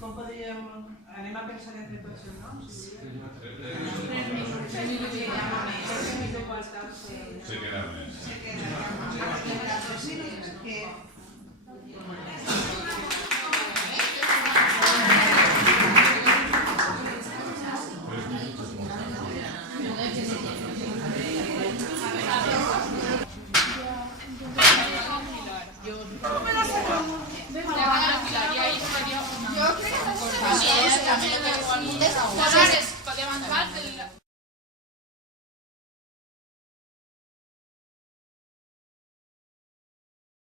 Com podríem... Anem a pensar entre tots el nom, si volíem. 3 minuts. 3 minuts i ja més. 3 minuts Se queda més. se queda. Sí, perquè